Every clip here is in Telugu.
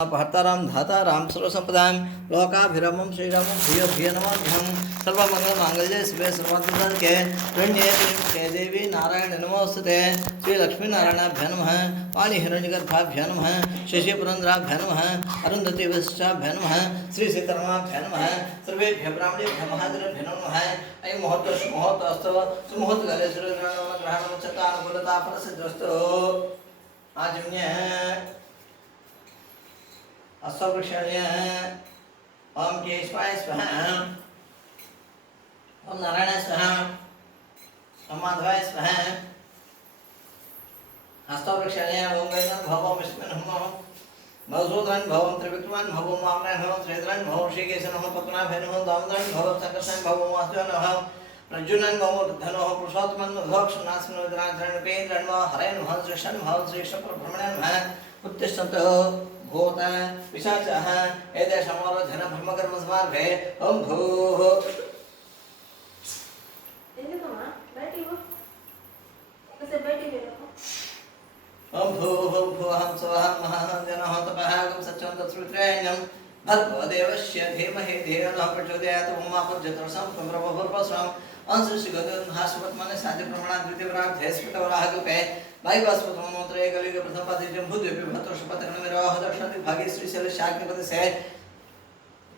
भर्ताराम धाताराम सर्वसंपदां लोकाभिरामं श्रीरामं भूयो भूयो नमाम्यहं सर्वमंगलमांगल्ये शिवे सर्वार्थसाधके शरण्ये त्र्यंबके देवी नारायण नमोस्तुते श्री लक्ष्मी नारायणाभ्यां नमः वाणी हिरण्यगर्भाभ्यां नमः शशि पुरंदराभ्यां नमः अरुंधति वशिष्ठाभ्यां नमः श्री सीतारामाभ्यां नमः सर्वेभ्यः ब्राह्मणेभ्यः महाजनेभ्यो नमः अयं मुहूर्तः सुमुहूर्तस्तु सुमुहूर्तकाले सूर्यग्रहणं चतानुकूलता फलसिद्धिरस्तु आजन्य अस्तवृक्षण्य ओम केशवाय स्वाहा ओम नारायणाय स्वाहा ओम माधवाय स्वाहा हस्तवृक्षण्य ओम गणनाथ भवम विष्णु नमः मधुसूदन भवम त्रिविक्रमन भवम वामन भवम श्रीधरन भवम श्रीकेशन नमः पद्मनाभन नमः दामोदरन भवम संकर्षण भवम वासुदेव नमः प्रज्वलन भवम धनो पुरुषोत्तमन मधुक्षण नासनो विद्राधरण पेन्द्रन नमः हरयन नमः श्रीशन भवम श्रीकृष्ण परब्रह्मण्य नमः उत्तिष्ठन्तु भूत पिशाचः एतेषामरो धन ब्रह्मकर्म समार्भे ओम भूः ఎందుకమ్మా బయటికి ఒకసారి బయటికి వెళ్ళకు ओम भूः भुवः स्वः महः जनः तपः गम सत्यं तत्सृत्रेण्यं भर्गो देवस्य धीमहि धियो नः प्रचोदयात् ओम आपज्जत्रसं प्रभवपुरपस्वं अंशुशिगोदं हास्पत्मने साध्य प्रमाणात् द्वितीयप्रार्थे स्फुटवराहकल्पे वायुवास्पतमोत्रे कलियुग प्रथम पादे जम्बूद्वीपे भद्रशपतकर्णविरोह दक्षिणादि भागे श्रीशैलशाक्यपदे से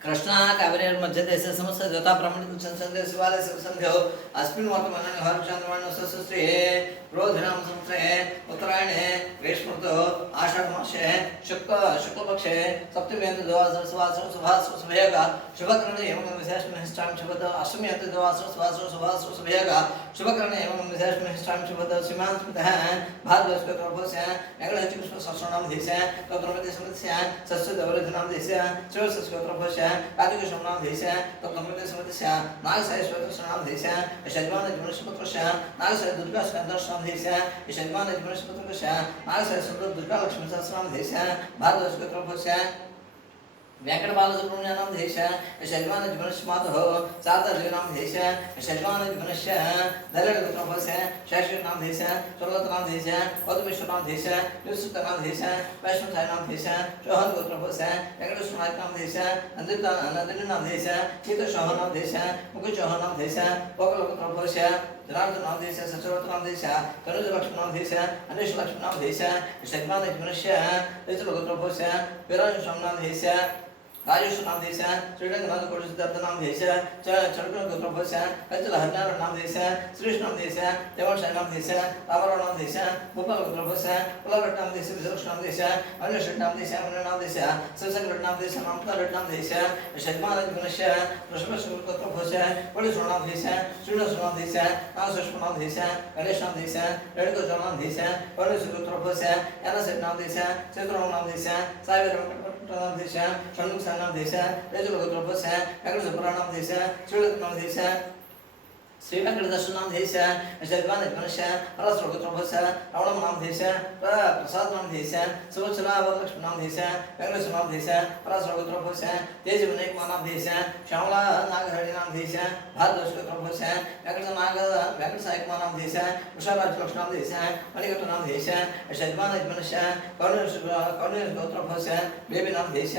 कृष्णा कावेरी मध्य देश समस्त जता प्रमाणित संसंदे शिवालय संध्यो अस्मिन् वर्तमाने हरचंद्रवर्ण सस्त्रे रोधिनाम संवत्सरे उत्तरायणे ग्रीष्मऋतौ आषाढ़ मासे शुक्लपक्षे सप्तम्यन्ते द्वादश सुवासर सुभासर सुभयोग शुभकरणे एवं विशेषण हिष्टाम शब्द अष्टम्यन्ते द्वादश सुवासर सुभासर सुभयोग शुभकरणे एवं विशेषण हिष्टाम शब्द सीमांत स्मृतः भारद्वाज के तरफसे अंग्रेजी पुष्प सहस्रनाम देशे तत्रमते समस्या सस्य दवरधनाम देशे चौसस के तरफसे कार्तिक शमनाम देशे तत्रमते समस्या नागसाय स्वतनाम देशे शजमान जीवनशपत्रस्य नागसाय दुर्गा स्कंदर्शनाम देशे शजमान जीवनशपत्रस्य नागसाय सुंदर दुर्गा लक्ष्मी सहस्रनाम देशे भारद्वाज के तरफसे वेंकट बालसुब्रह्मण्य नाम देश शजमान जीवनस्मातः सातर्य नाम देश शजमान जीवनस्य धैर्य गोत्रपस शेष नाम देश चौलत नाम देश पद्मेश्वर नाम देश युसुत नाम देश वैष्णव नाम देश चौहन गोत्रपस वेंकटेश्वर नायक नाम देश नंदिनी नाम देश गीत चौहान नाम देश मुकुट चौहान नाम देश पकल गोत्रपस जनार्दन नाम देश सचरत नाम देश तनुज लक्ष्मण नाम देश अनिश लक्ष्मण नाम देश शजमान जीवनस्य ऋतु गोत्रपस विराज नाम देश राजेश नाम देश श्रीरंगनाथ कोट सिद्धार्थ नाम देश चरकन गोत्रपस कंचल हरिनारायण नाम देश श्रीकृष्ण नाम देश देवर्षय नाम देश रामराव नाम देश गोपाल गोत्रपस कुलभट्ट नाम देश विजयलक्ष्मी नाम देश अन्वेषण नाम देश अमन नाम देश शिवशंकर नाम देश ममता नाम देश शजमान जीवनस्य वृषभ गोत्रपस पड़ेश्वर नाम देश श्रीनिवास नाम देश नागेश्वर नाम देश गणेश नाम देश रेणुका नाम देश पड़ेश्वर गोत्रपस यानासेठ नाम देश चंद्रराव नाम देश साईवीर नाम देश षण्मुख नाम देश रेजुल गोत्रपस वेंकटेश्वर सुब्रह्मण्य नाम देश श्रीलक नाम देश श्री वेंकटेश नाम देश शजमान जीवनस्य हरस्वर गोत्रपस रावण नाम देश प्रसाद नाम देश सुवत्सला वरलक्ष्मी नाम देश वेंकटेश्वर नाम देश हरस्वर गोत्रपस तेजविनायक नाम देश श्यामला नागहरि नाम देश भारद्वाज गोत्रपस वेंकट सायक नाम देश उषाराज लक्ष्मण नाम देश मणिकट नाम देश शजमान जीवनस्य कौर्णेश गोत्रपस बेबी नाम देश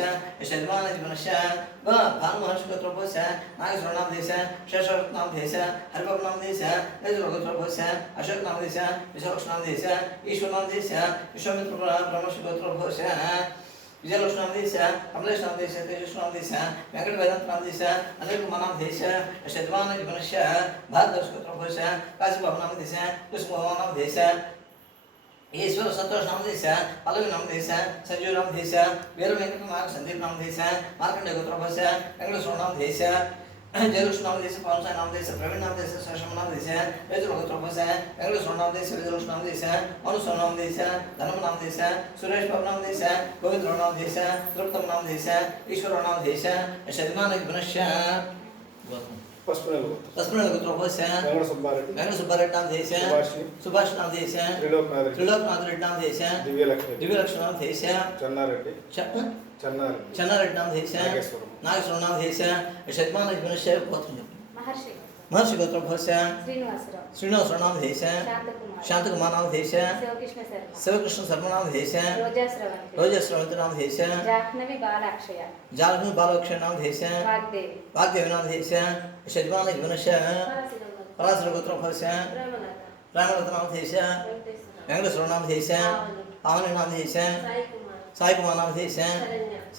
शजमान जीवनस्य भानुमहर्षि गोत्रपस नागेश्वर नाम देश शेषरथ नाम देश हरिबाब नाम देश रेजुल गोत्रपस अशोक नाम देश विशालक्ष नाम देश ईश्वर नाम देश विश्वामित्र ब्रह्मर्षि गोत्रपस विजयलक्ष्मी नाम देश कमलेश नाम देश तेजस्वी नाम देश वेंकट वेदांत नाम देश अनिल कुमार नाम देश शतमान जीवनस्य भारद्वाज गोत्रपस काशीबाबू नाम देश कृष्ण नाम देश ईश्वर संतोष नाम देश पल्लवी नाम देश संजीव नाम देश वीर वेंकट नाग संदीप नाम देश मार्कंडेय गोत्रपस वेंकटेश्वर नाम देश जयलक्ष्मी नाम देश पवन साई नाम देश प्रवीण नाम देश शशम नाम देश रेजुल गोत्रपस वेंकटेश्वर नाम देश विजयलक्ष्मी नाम देश मनुष्य नाम देश धनम नाम देश सुरेश बाबू नाम देश गोविंद नाम देश द्रुपदम नाम देश ईश्वर नाम देश शतमान जीवनस्य पस्मनल गोत्रपस वेंकट सुब्बारेड्डी नाम देश सुभाष नाम देश त्रिलोकनाथ रेड्डी नाम देश दिव्यलक्ष्मी नाम देश चन्नारेड्डी नाम देश नागेश्वर नाम देश शतमान जीवनस्य మహర్షి महर्षि गोत्रफलस्य శ్రీనివాసరావు श्रीनिवासनामधेयस्य శాంతకుమార్ शान्तकुमारनामधेयस्य శివకృష్ణ శర్మ शिवकृष्ण शर्मनामधेयस्य రోజా స్రవంతి रोजस्रवन्तनामधेयस्य జాహ్నవి బాలాక్షయ जालग्नि बालवक्षनामधेयस्य వాగ్దేవి वाग्देवनामधेयस्य यजमानजीवनस्य पराशरगोत्रफलस्य रामरत्नामधेयस्य वेङ्कटेश्वरनामधेयस्य पावननामधेयस्य साईकुमारनामधेयस्य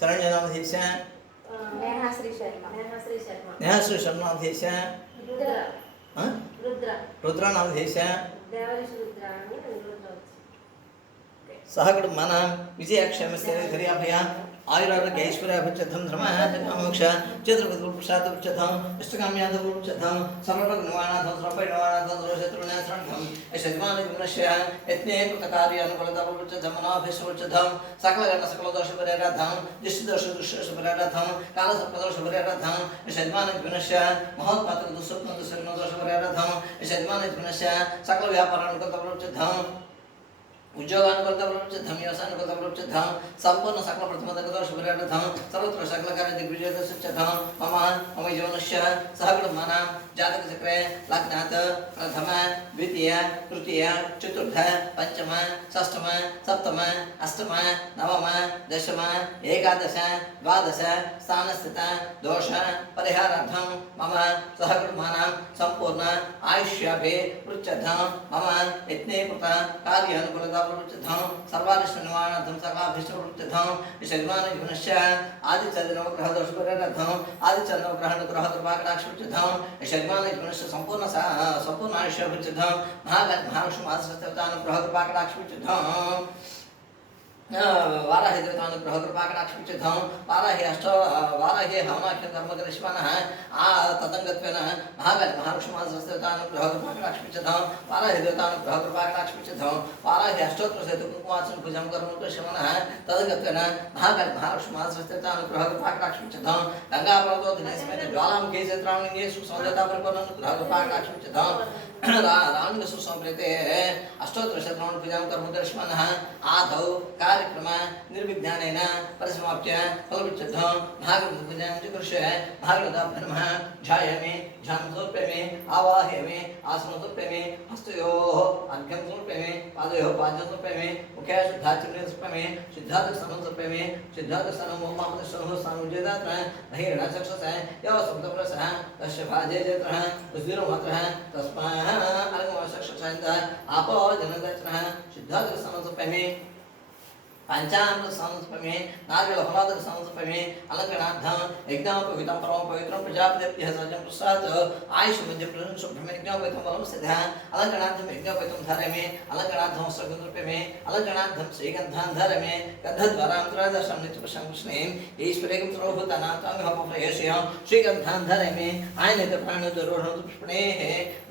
शरण्यनामधेयस्य నేహాశ్రీ శర్మ नेहाश्री शर्मनामधेयस्य रुद्रनामधेयस्य सहकुटुम्बन विजयाक्षमस्य धैर्याभया आयुरारोग्य ऐश्वर्याभिच्छद्धं धर्मः मोक्ष चतुर्गुरुपुरुषार्थं इष्टकाम्यार्थं सर्वलोकनिवारणार्थं सर्वैर्निवारणार्थं सर्वशत्रुनाशनार्थं यशज्ञानविमनस्य यत्ने कृतकार्यानुकूलताप्रवृच्छद्धं सकलगणसकलदोषपरिहारार्थं दिष्टिदोषदुष्टदोषपरिहारार्थं कालसर्पदोषपरिहारार्थं यशज्ञानविमनस्य महत्पातकदुःस्वप्नदुःसर्गदोषपरिहारार्थं यशज्ञानविमनस्य सकलव्यापारानुकूलताप्रवृच्छद्धं उद्योगानुकूलताप्रवृच्छद्धं व्यवसायानुकूलताप्रवृच्छद्धं संपूर्ण सकल प्रतिमदकदोषपरिहारार्थं सर्वत्र सकलकार्यदिग्विजयदशच्छद्धं मम जीवनस्य सहकुटुम्बानां जातकचक्रे लग्नात् प्रथम द्वितीय तृतीय चतुर्थ पंचम षष्ठम सप्तम अष्टम नवम दशम एकादश द्वादश स्थानस्थित दोष परिहारार्थं मम सहकुटुम्बानां संपूर्ण आयुष्याभिवृद्धं मम यत्ने कृत कार्यानुकूलताप्रवृद्धं सर्वारिष्टनिवारणार्थं सकलाभीष्टप्रवृद्धं यशज्ञानजीवनस्य आदित्यनवग्रहदोषपरिहारार्थं आदित्यनवग्रहानुग्रहकृपाकटाक्षप्रवृद्धं यशज्ञानजीवनस्य संपूर्ण आयुष्याभिवृद्धं महाविष्णुमासस्तवतानुग्रहकृपाकटाक्षप्रवृद्धं वाराहि देवतानुग्रहकृपाकटाक्षप्रवृद्धं वाराहि हवनाख्यं कर्मकरिष्मानः तदङ्गत्वेन महाविष्णुमासस्तवतानुग्रहकृपाकटाक्षप्रवृद्धं वाराहि देवतानुग्रहकृपाकटाक्षप्रवृद्धं वाराहि अष्टोत्तरशतकुङ्कुमासन पूजां कर्मकरिष्मानः तदङ्गत्वेन महाविष्णुमासस्तवतानुग्रहकृपाकटाक्षप्रवृद्धं गङ्गापर्वतोदिनेसमेत ज्वालामुखे क्षेत्राणिगे सुसौन्दर्यतापरिपूर्णनुग्रहकृपाकटाक्षप्रवृद्धं रावणस्य सुसंप्रीते अष्टोत्तरशतरावण पूजां कर्मकरिष्मानः आदौ कार्यक्रम निर्विघ्नेन परिसमाप्य फलवृक्षद्धं भागवतपूजां च करिष्ये भागवताभ्यर्मः ध्यायामि ध्यानं समर्पयामि आवाहयामि आसनं समर्पयामि हस्तयोः अर्घ्यं समर्पयामि पादयोः पाद्यं समर्पयामि मुखे शुद्धाचमनीयं समर्पयामि सिद्धार्थस्नानं समर्पयामि सिद्धार्थस्नानं मोहमापदस्नानं स्नानोज्जयदात्र बहिर्णाचक्षुषः यः सप्तप्रसः तस्य भाजे जयत्रः उद्वीरोमात्रः तस्मै अर्घमवशक्षसायन्तः आपो जनदर्शनः सिद्धार्थस्नानं समर्पयामि पंचामृत समर्पयामि नारिकेल फलादि समर्पयामि अलंकरणार्थं यज्ञोपवीतं परमं पवित्रं प्रजापतिभ्यः सज्जं प्रसाद आयुष्मध्यं प्रजनं शुभ्रं यज्ञोपवीतं बलं सिद्धः अलंकरणार्थं यज्ञोपवीतं धारयामि अलंकरणार्थं वस्त्रं समर्पयामि अलंकरणार्थं श्रीगन्धां धारयामि गन्धद्वारां त्रयोदशं नित्यपुष्पं कृष्णें ईश्वरेकं सर्वभूतानां त्वमेव श्रीगन्धां धारयामि आयनितप्राणोदरोहणं पुष्पणेः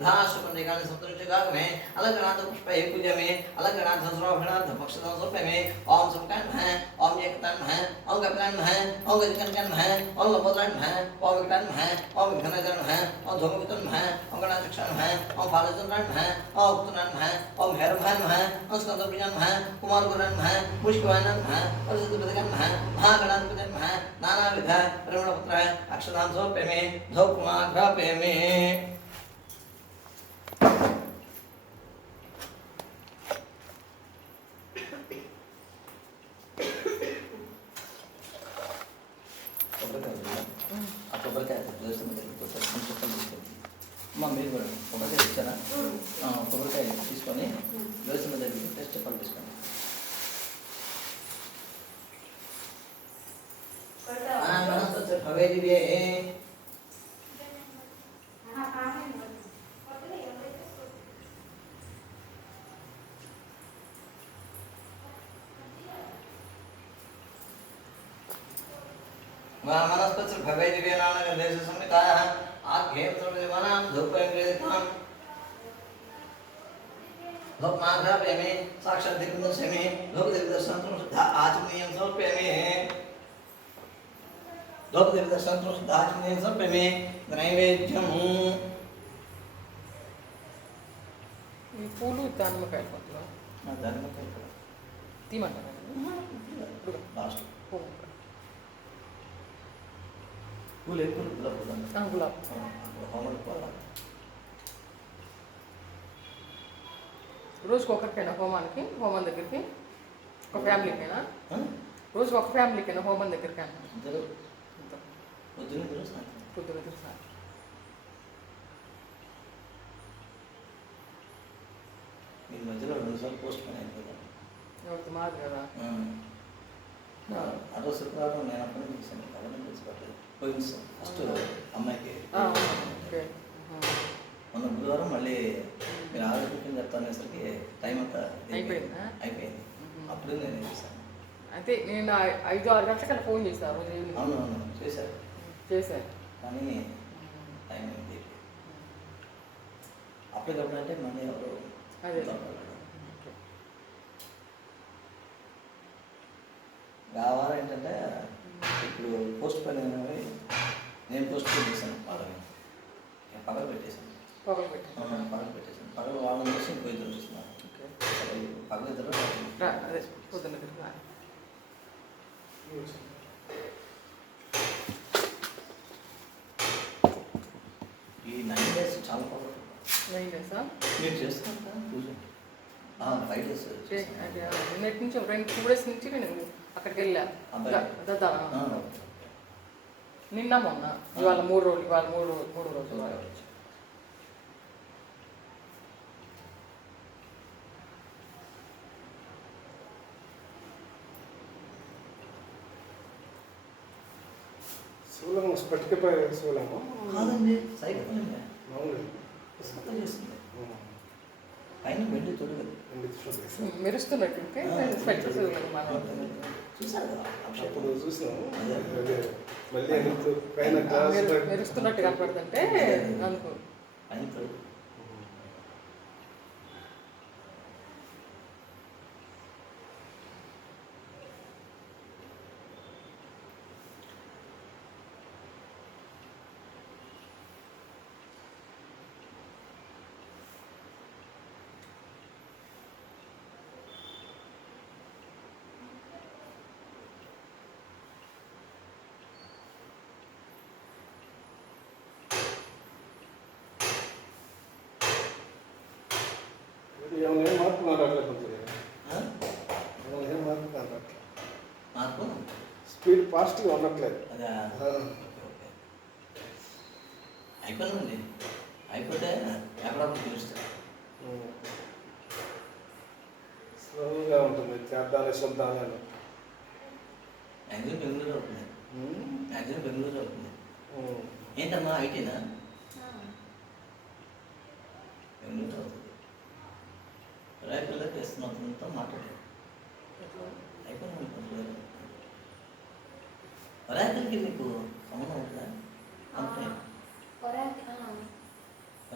धाशुपण्डिकानि सप्तऋषिकाग्ने अलंकरणार्थं पुष्पैः पूजयामि अलंकरणार्थं सर्वाभरणार्थं पक्षदं समर्पयामि ओम समकान नमः ओम एकतान नमः ओम कपिलान नमः ओम गजकनकन नमः ओम लंबोदरान नमः ओम विकटान नमः ओम विघ्नहरन नमः ओम धूमकेतुन नमः ओम गणाध्यक्षान नमः ओम फालचंद्रान नमः ओम उक्तनान नमः ओम भैरवान नमः ओम स्कंदप्रियान नमः कुमार गुरान नमः मुष्कवान नमः और सिद्धपतिकान नमः महागणाधिपतिन नमः नानाविध रमणपुत्र अक्षरां समर्पयामि धूपमाघ्रापयामि మీరు కూడా కొబ్బరికాయ ఇచ్చారా కొబ్బరికాయ తీసుకొని దోశ మీద టెస్ట్ చెప్పాలి తీసుకోండి मनस्पति भवे दिव्य नाम गंधेश संहिताः आख्येन सर्वदेवानां धूपं वेदिताम् धूपमाघ्रापयामि साक्षात् दिग्दर्शयामि धूपदेवदर्शनं शुद्ध आचमनीयं समर्पयामि धूपदेवदर्शनं शुद्ध आचमनीयं समर्पयामि नैवेद्यं ఈ పూలు దానిమ్మకాయలు పట్ల దానిమ్మకాయ తీమంటారా లాస్ట్ పూలు పూలు ఎక్కువ గులాబ్ గులాబ్ హోమల్ రోజుకి ఒకరికైనా హోమం దగ్గరికి ఒక ఫ్యామిలీకైనా ఆ? రోజుకి ఒక ఫ్యామిలీకైనా హోమం దగ్గరికైనా ఇద్దరు పొద్దున ఇద్దరు సాయంత్రం. పొద్దున సార్ మీ మధ్యలో 2 సార్లు పోస్ట్ పోన్ అయింది కదా. ఎవరికి మాది కదా ఆ రోజు శుక్రవారం నేను అప్పుడు చూసాను, ఎవరిని తెచ్చిపెట్టలేదు. పోయింది సార్ ఫస్ట్ అమ్మాయికి. ఓకే మొన్న బుధవారం మళ్ళీ మీరు ఆరోగ్యం చెప్తానేసరికి టైం అంతా అయిపోయిందా? అయిపోయింది. అప్పుడే నేను చేశాను. అయితే నేను 5-6 గంటలకల్లా ఫోన్ చేశాను రోజు ఈవినింగ్. అవును చేశారు చేశాను కానీ టైం అయింది. అప్పటికప్పుడు అంటే మళ్ళీ ఎవరు అదే కావాలి ఏంటంటే ఇప్పుడు పోస్ట్ పోన్ అయినవి నేను పోస్ట్ పోన్ చేశాను. వాళ్ళని పగలు పెట్టేశాను. పగలు పెట్టాను. పగలు పెట్టేశాను. పగలు వాళ్ళని చూసి ఇంకో ఇద్దరు చూస్తున్నాను. పగలు ఇద్దరు అదే పొద్దున్న ఈ 9 days చాలా పగలు 9 days మీరు చేస్తాను కదా పూజ. 5 days నిన్నటి నుంచి 2 days నుంచి నేను అక్కడికి వెళ్ళా దద్దా నిన్న మొన్న ఇవాళ 3 రోజులు ఇవాళ 3 రోజులు శూలం స్పటికపై శూలము కాదండి, సైకిల్ మామూలు చేస్తుంది. పైన వెండి తొడుగు మెరుస్తున్నట్టు చూసారు కదా అప్పుడు చూసినాము. మళ్ళీ పైన గ్లాస్ మెరుస్తున్నట్టు కనపడుతుంటే అనుకో పైన తొడుగు. ఏం మార్పు మాట్లాడలేదు కొంచెం ఆ? ఏం మార్పు మాట్లాడలేదు. మార్పు స్పీడ్ ఫాస్ట్గా ఉండట్లేదు. అదే ఓకే అయిపోయిందండి. అయిపోతే ఎక్కడప్పుడు తెలుస్తుంది. స్లోగా ఉంటుంది. చేద్దానే చూద్దానే మ్యాక్సిమం బెంగళూరు అవుతుంది. మ్యాక్సిమం బెంగళూరు అవుతుంది. ఏంటమ్మా ఐటీనా? బెంగళూరు అవుతుంది. రైతుల్లో చేస్తున్నంత మాట్లాడారు. అయిపోయింది. రైతులకి మీకు సంబంధం ఉంటుందా? కంపెనీ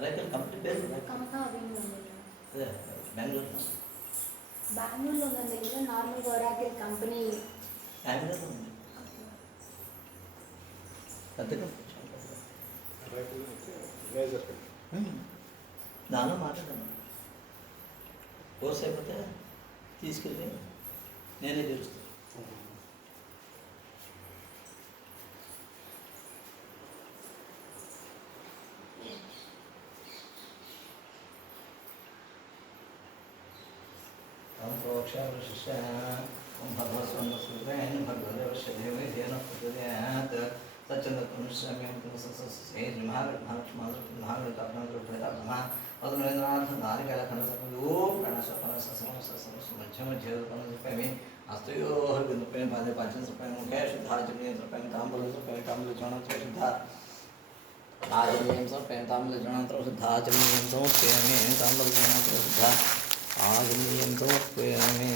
రైతుల కంపెనీ పేరు అదే బెంగళూరు. బెంగళూరులో ఉన్న దగ్గర నార్మల్గా ఒరాకిల్ కంపెనీ బెంగళూరు ఉంది. పెద్దగా మేజర్ దానిలో మాట్లాడాను. కోర్స్ అయిపోతే తీసుకెళ్ళి నేనే తెలుస్తాను. शिष्य भगवत्संस्कृतेन भगवदेवस्य देवेन प्रचोदयात् तच्चन्द्रपुरुषम्यं महालक्ष्मणः पद्मनाथ नारिकेलखण्डसं ओम गणेशपनसमस्तमध्यमध्यपनसपैमि हस्तयोर्विन्दुपैम पादे पाचनसपैम मुखे शुद्धाचमनीयसपैम ताम्बूलसपैम ताम्बूलचरणं शुद्धा आचमनीयं सपैम ताम्बूलचरणं शुद्धाचमनीयं समर्पयामि ताम्बूलचरणं शुद्धा आचमनीयं समर्पयामि.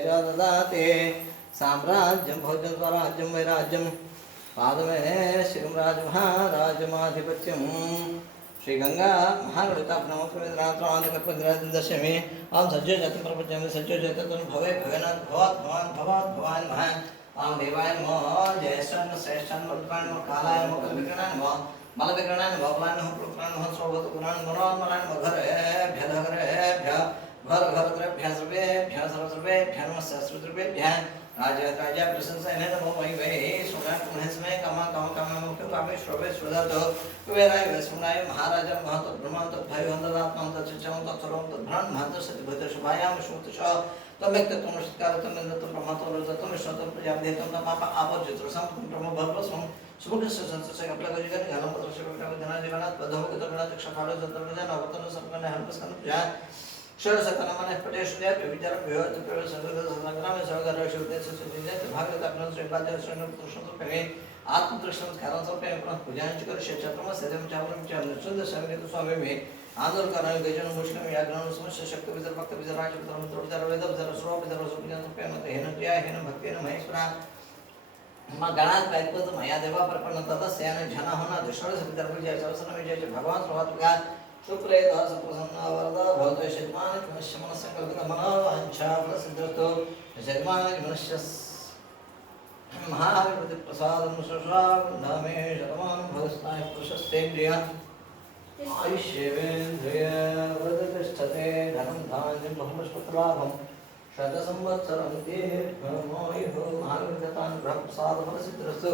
च ददाति साम्राज्यं भोजनं स्वराज्यं वैराज्यं पादमे श्रीगं राजमहाराजमाधिपत्यं श्रीगंगा महागणितात्मकर्पदशमी आम सज्जो जातं प्रपंचामि सज्जो जातं भवे भवेनाथ भवात् भवान् भवात् भवान् महा आम देवाय नमो जयश्चन्द्र श्रेष्ठन् मल्पान् नमो कालाय नमो कलविकरणाय नमो मलविकरणाय नमो बलाय नमो प्रोक्ताय नमो सर्वतोपुराण मनोन्मलाय नमो घरेभ्यः घरेभ्यः सर्वेभ्यः सर्वसर्वेभ्यः नमः सहस्रद्रुभ्यः राजा प्रशंसाय नमो मयि वै सुनाय पुण्यस्मय कामा मुख्य कामेश्वर श्रद्धातो कुबेराय वैष्णवाय महाराज महत ब्रह्मांत भय वंदनात्मंत चिच्चंत सर्वं तद्भ्रान महत सति भूत शुभायाम शुतश तमेक्त तमस्कार तमेन्द्र ब्रह्मतो रजतम शतम प्रजादेतम तमाप आवर्जित संपूर्ण ब्रह्म भवस्वं सुमुख संसस्य अपलग जगन घालम पत्र शिवका विधना जीवनात् बद्धोग तगणा चक्षकालो जतर्जन अवतन संपन्न हल्पस्कन जा शरसकनमन पटेशुदय विचार विहोत प्रवेश संगत संग्राम सगर शिवते सुसुजिते भागवत अपनं श्रीपाद श्रीन कृष्ण प्रेमे आत्मदर्शन कारण प्रेम पूजांच कर शेषत्रम सदम चावरम चंद्र संगीत स्वामी में आंदोलन कारण गजन मुष्कम व्याकरण समस्या शक्ति विदर भक्त विदर राज विदर मंत्र विदर वेद विदर श्रोव विदर सुज्ञान प्रेम हेन क्रिया हेन भक्ति हेन महेश्वरा गणात पैपद मया देवा प्रपन्न तदस्यान जन होना दुष्कर विदर विजय सरसन विजय भगवान सर्वात्मका सुप्रेत सप्रसन्न वरदा भवतो शतमान मनुष्य मन संकल्प मनो वांछा प्रसिद्धतो शतमान मनुष्य महाविद्य प्रसादं सुशाग नामे शतमान भवस्ताय प्रशस्तेन्द्रिय आयुष्येवेन्द्रिय वरदतिष्ठते धनं धान्यं बहुमस्पतलाभं शतसंवत्सरं दीर्घमायुः महाविद्यतान् ब्रह्मप्रसादफलसिद्धिरस्तु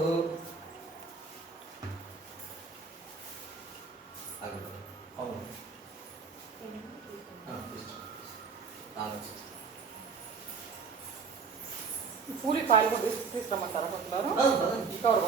పూరి పాలు కూడా తీసుకురమ్మంటారా కొంచెం కవర్